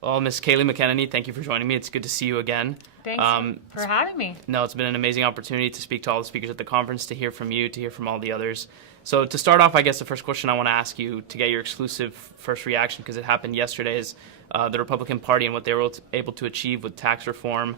Well, Miss Kayleigh McEnany, thank you for joining me. It's good to see you again. Thanks for having me. No, it's been an amazing opportunity to speak to all the speakers at the conference, to hear from you, to hear from all the others. So to start off, I guess the first question I want to ask you to get your exclusive first reaction, because it happened yesterday, is the Republican Party and what they were able to achieve with tax reform.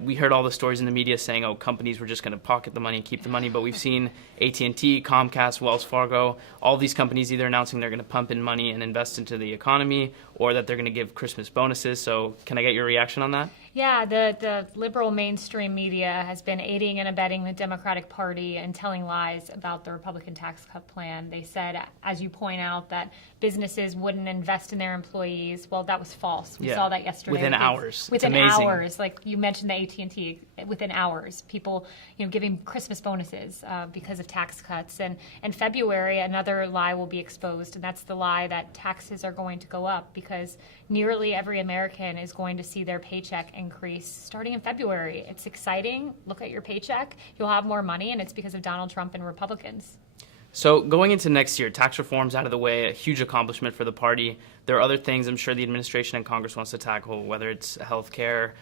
We heard all the stories in the media saying, oh, companies were just going to pocket the money and keep the money, but we've seen AT&T, Comcast, Wells Fargo, all these companies either announcing they're going to pump in money and invest into the economy, or that they're going to give Christmas bonuses. So can I get your reaction on that? Yeah, the liberal mainstream media has been aiding and abetting the Democratic Party and telling lies about the Republican tax cut plan. They said, as you point out, that businesses wouldn't invest in their employees. Well, that was false. We saw that yesterday. Within hours. Within hours. Like you mentioned the AT&T, within hours. People, giving Christmas bonuses because of tax cuts. And in February, another lie will be exposed, and that's the lie that taxes are going to go up because nearly every American is going to see their paycheck increase starting in February. It's exciting. Look at your paycheck. You'll have more money, and it's because of Donald Trump and Republicans. So going into next year, tax reform's out of the way, a huge accomplishment for the party. There are other things I'm sure the administration and Congress wants to tackle, whether it's health care,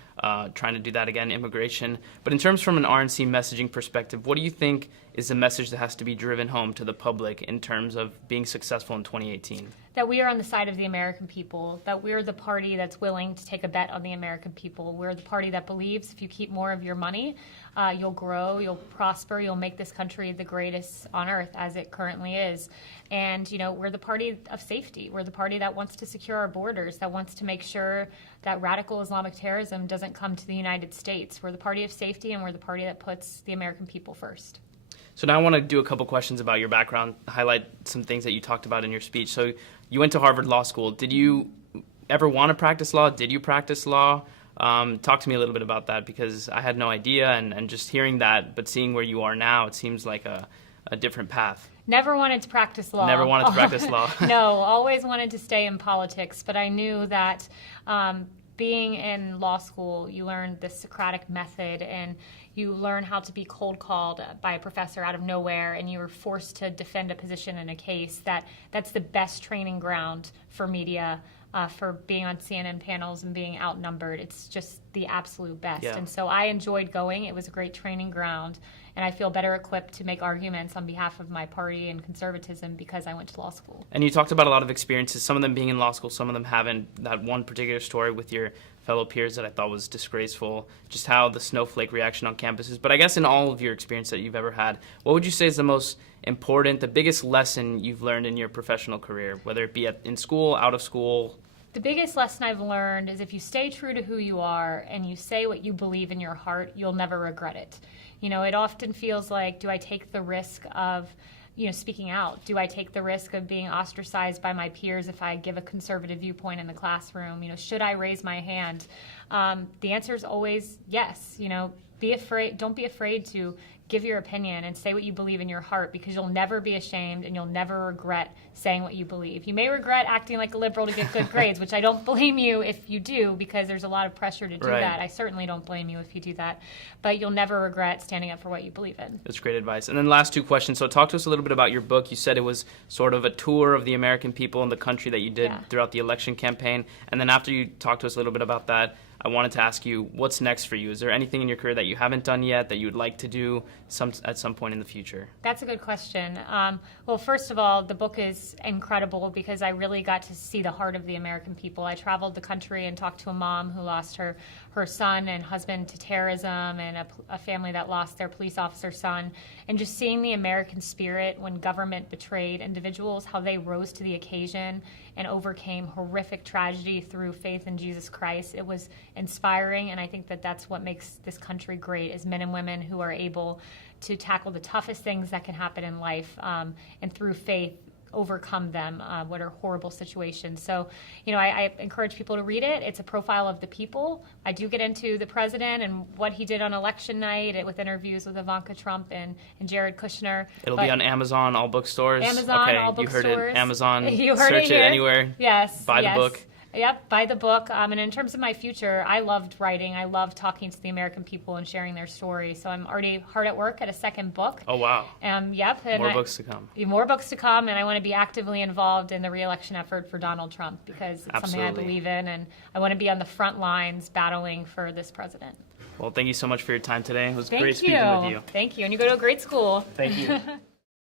trying to do that again, immigration. But in terms from an RNC messaging perspective, what do you think is the message that has to be driven home to the public in terms of being successful in 2018? That we are on the side of the American people, that we're the party that's willing to take a bet on the American people. We're the party that believes if you keep more of your money, you'll grow, you'll prosper, you'll make this country the greatest on earth as it currently is. And, we're the party of safety. We're the party that wants to secure our borders, that wants to make sure that radical Islamic terrorism doesn't come to the United States. We're the party of safety, and we're the party that puts the American people first. So now I want to do a couple questions about your background, highlight some things that you talked about in your speech. So you went to Harvard Law School. Did you ever want to practice law? Did you practice law? Talk to me a little bit about that, because I had no idea, and just hearing that, but seeing where you are now, it seems like a different path. Never wanted to practice law. Never wanted to practice law. No, always wanted to stay in politics, but I knew that being in law school, you learn the Socratic method, and you learn how to be cold called by a professor out of nowhere, and you were forced to defend a position in a case. That's the best training ground for media, for being on CNN panels and being outnumbered. It's just the absolute best. Yeah. And so I enjoyed going. It was a great training ground, and I feel better equipped to make arguments on behalf of my party and conservatism because I went to law school. And you talked about a lot of experiences, some of them being in law school, some of them haven't. That one particular story with your fellow peers that I thought was disgraceful, just how the snowflake reaction on campuses. But I guess in all of your experience that you've ever had, what would you say is the most important, the biggest lesson you've learned in your professional career, whether it be in school, out of school? The biggest lesson I've learned is if you stay true to who you are and you say what you believe in your heart, you'll never regret it. It often feels like, do I take the risk of speaking out? Do I take the risk of being ostracized by my peers if I give a conservative viewpoint in the classroom? Should I raise my hand? The answer is always yes. Don't be afraid to give your opinion and say what you believe in your heart, because you'll never be ashamed and you'll never regret saying what you believe. You may regret acting like a liberal to get good grades, which I don't blame you if you do, because there's a lot of pressure to do that. I certainly don't blame you if you do that. But you'll never regret standing up for what you believe in. That's great advice. And then last two questions. So talk to us a little bit about your book. You said it was sort of a tour of the American people and the country that you did throughout the election campaign. And then after you talked to us a little bit about that, I wanted to ask you, what's next for you? Is there anything in your career that you haven't done yet that you would like to do at some point in the future? That's a good question. Well, first of all, the book is incredible because I really got to see the heart of the American people. I traveled the country and talked to a mom who lost her son and husband to terrorism, and a family that lost their police officer son. And just seeing the American spirit when government betrayed individuals, how they rose to the occasion and overcame horrific tragedy through faith in Jesus Christ. It was inspiring, and I think that that's what makes this country great, is men and women who are able to tackle the toughest things that can happen in life, and through faith overcome them, what are horrible situations. So, I encourage people to read it. It's a profile of the people. I do get into the president and what he did on election night with interviews with Ivanka Trump and Jared Kushner. It'll be on Amazon, all bookstores. Amazon, okay, all bookstores. You heard it. Amazon. You heard Search it anywhere. Yes. Buy the book. Yep, buy the book. And in terms of my future, I loved writing. I loved talking to the American people and sharing their story. So I'm already hard at work at a second book. Oh, wow. Yep. And More books to come. More books to come, and I want to be actively involved in the re-election effort for Donald Trump because it's something I believe in, and I want to be on the front lines battling for this president. Well, thank you so much for your time today. It was Thank great speaking with you. Thank you. And you go to a great school. Thank you.